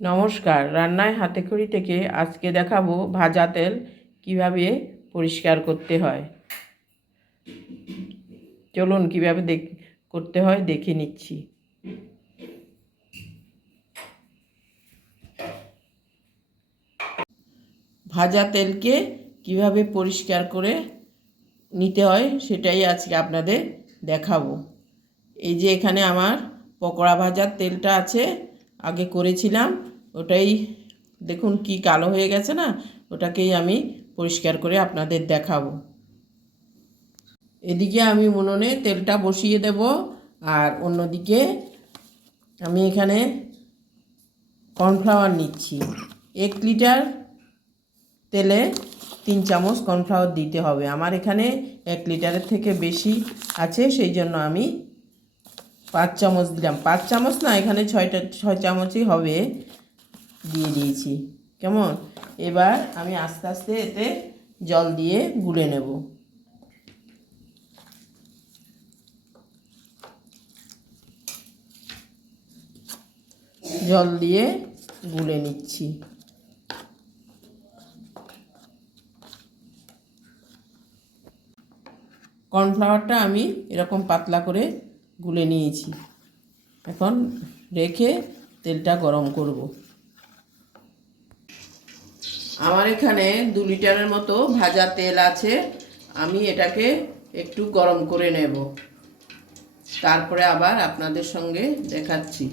নমস্কার। রান্নায় হাতে খড়ি থেকে আজকে দেখাবো ভাজা তেল কীভাবে পরিষ্কার করতে হয়। চলুন কীভাবে দেখ, করতে হয় দেখে নিচ্ছি। ভাজা তেলকে কীভাবে পরিষ্কার করে নিতে হয় সেটাই আজকে আপনাদের দেখাবো। এই যে এখানে আমার পকোড়া ভাজার তেলটা আছে, আগে করেছিলাম। ওটাই দেখুন কি কালো হয়ে গেছে না, ওটাকেই আমি পরিষ্কার করে আপনাদের দেখাবো। এদিকে আমি উনুনে তেলটা বসিয়ে দেব আর অন্যদিকে আমি এখানে কর্নফ্লাওয়ার নিচ্ছি। এক লিটার তেলে তিন চামচ কর্নফ্লাওয়ার দিতে হবে। আমার এখানে এক লিটারের থেকে বেশি আছে, সেই জন্য আমি পাঁচ চামচ দিলাম। পাঁচ চামচ না, এখানে ছয়টা, ছয় চামচই হবে। দিয়ে দিয়েছি। কেমন? এবার আমি আস্তে আস্তে এতে জল দিয়ে গুলে নেব। জল দিয়ে গুলে নিচ্ছি। কর্নফ্লাওয়ারটা আমি এরকম পাতলা করে গুলে নিয়েছি। এখন রেখে তেলটা গরম করব। আমার এখানে দু লিটারের মতো ভাজা তেল আছে। আমি এটাকে একটু গরম করে নেব। তারপরে আবার আপনাদের সঙ্গে দেখাচ্ছি।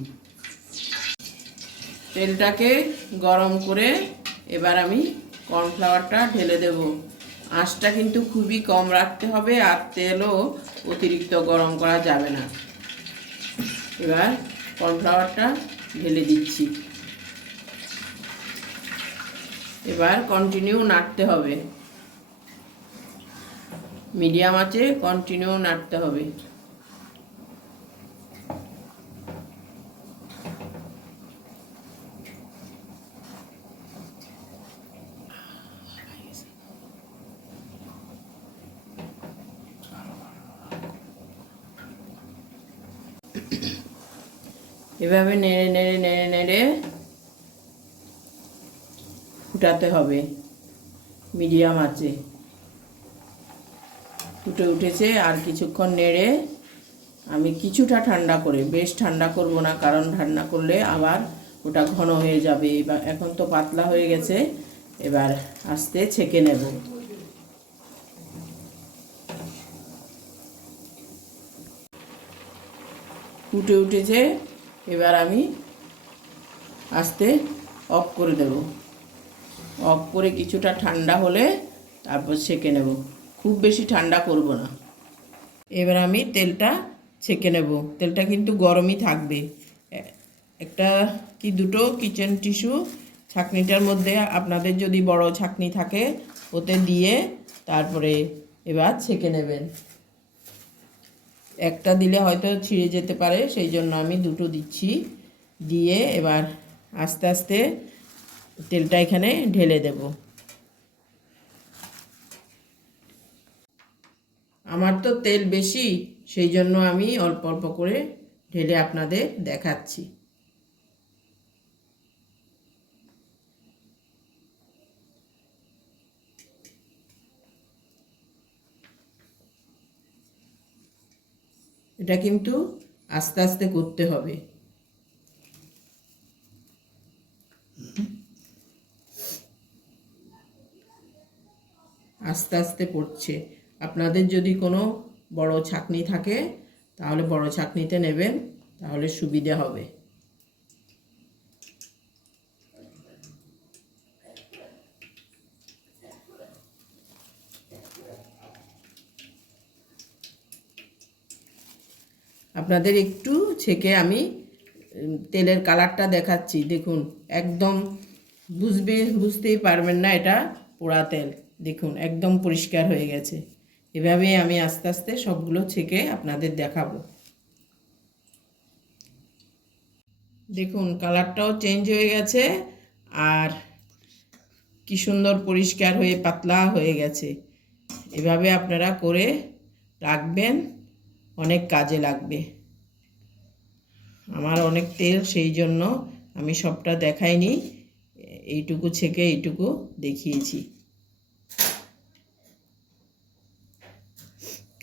তেলটাকে গরম করে এবার আমি কর্নফ্লাওয়ারটা ঢেলে দেব। আঁচটা কিন্তু খুবই কম রাখতে হবে আর তেলও অতিরিক্ত গরম করা যাবে না। এবার কর্নফ্লাওয়ারটা ঢেলে দিচ্ছি। এবার কন্টিনিউ নাড়তে হবে। মিডিয়াম আছে কন্টিনিউ নাড়তে হবে। এভাবে নেড়ে নেড়ে নেড়ে নেড়ে ফুটাতে হবে। মিডিয়াম আছে। ফুটে উঠেছে আর কিছুক্ষণ নেড়ে আমি কিছুটা ঠান্ডা করে, বেশ ঠান্ডা করব না, কারণ ঠান্ডা করলে আবার ওটা ঘন হয়ে যাবে। এবার এখন তো পাতলা হয়ে গেছে, এবার আস্তে ছেঁকে নেব। ফুটে উঠেছে, এবার আমি আস্তে অফ করে দেব। অফ করে কিছুটা ঠান্ডা হলে তারপর ছেঁকে নেব। খুব বেশি ঠান্ডা করব না। এবার আমি তেলটা ছেঁকে নেব। তেলটা কিন্তু গরমই থাকবে। একটা কি দুটো কিচেন টিস্যু ছাঁকনিটার মধ্যে আপনাদের যদি বড় ছাঁকনি থাকে, ওতে দিয়ে তারপরে এবার ছেঁকে নেবেন। একটা দিলে হয়তো ছিঁড়ে যেতে পারে, সেই জন্য আমি দুটো দিচ্ছি। দিয়ে এবার আস্তে আস্তে তেলটা এখানে ঢেলে দেব। আমার তো তেল বেশি, সেই জন্য আমি অল্প অল্প করে ঢেলে আপনাদের দেখাচ্ছি। এটা কিন্তু আস্তে আস্তে করতে হবে। আস্তে আস্তে পড়ছে আপনাদের যদি কোনো বড় ছাকনি থাকে, তাহলে বড় ছাকনিতে নেবেন, তাহলে সুবিধে হবে। আপনাদের একটু ছেঁকে আমি তেলের কালারটা দেখাচ্ছি। দেখুন, একদম বুঝবে, বুঝতেই পারবেন না এটা পোড়া তেল। দেখুন, একদম পরিষ্কার হয়ে গেছে। এভাবেই আমি আস্তে আস্তে সবগুলো ছেঁকে আপনাদের দেখাবো। দেখুন, কালারটাও চেঞ্জ হয়ে গেছে আর কি সুন্দর পরিষ্কার হয়ে পাতলা হয়ে গেছে। এভাবে আপনারা করে রাখবেন, অনেক কাজে লাগবে। আমার অনেক তেল, সেই জন্য আমি সবটা দেখাইনি। এইটুকু ছেঁকে এইটুকু দেখিয়েছি।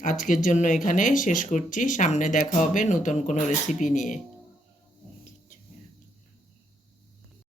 আজকের জন্য এখানে শেষ করছি। সামনে দেখা হবে নতুন কোনো রেসিপি নিয়ে।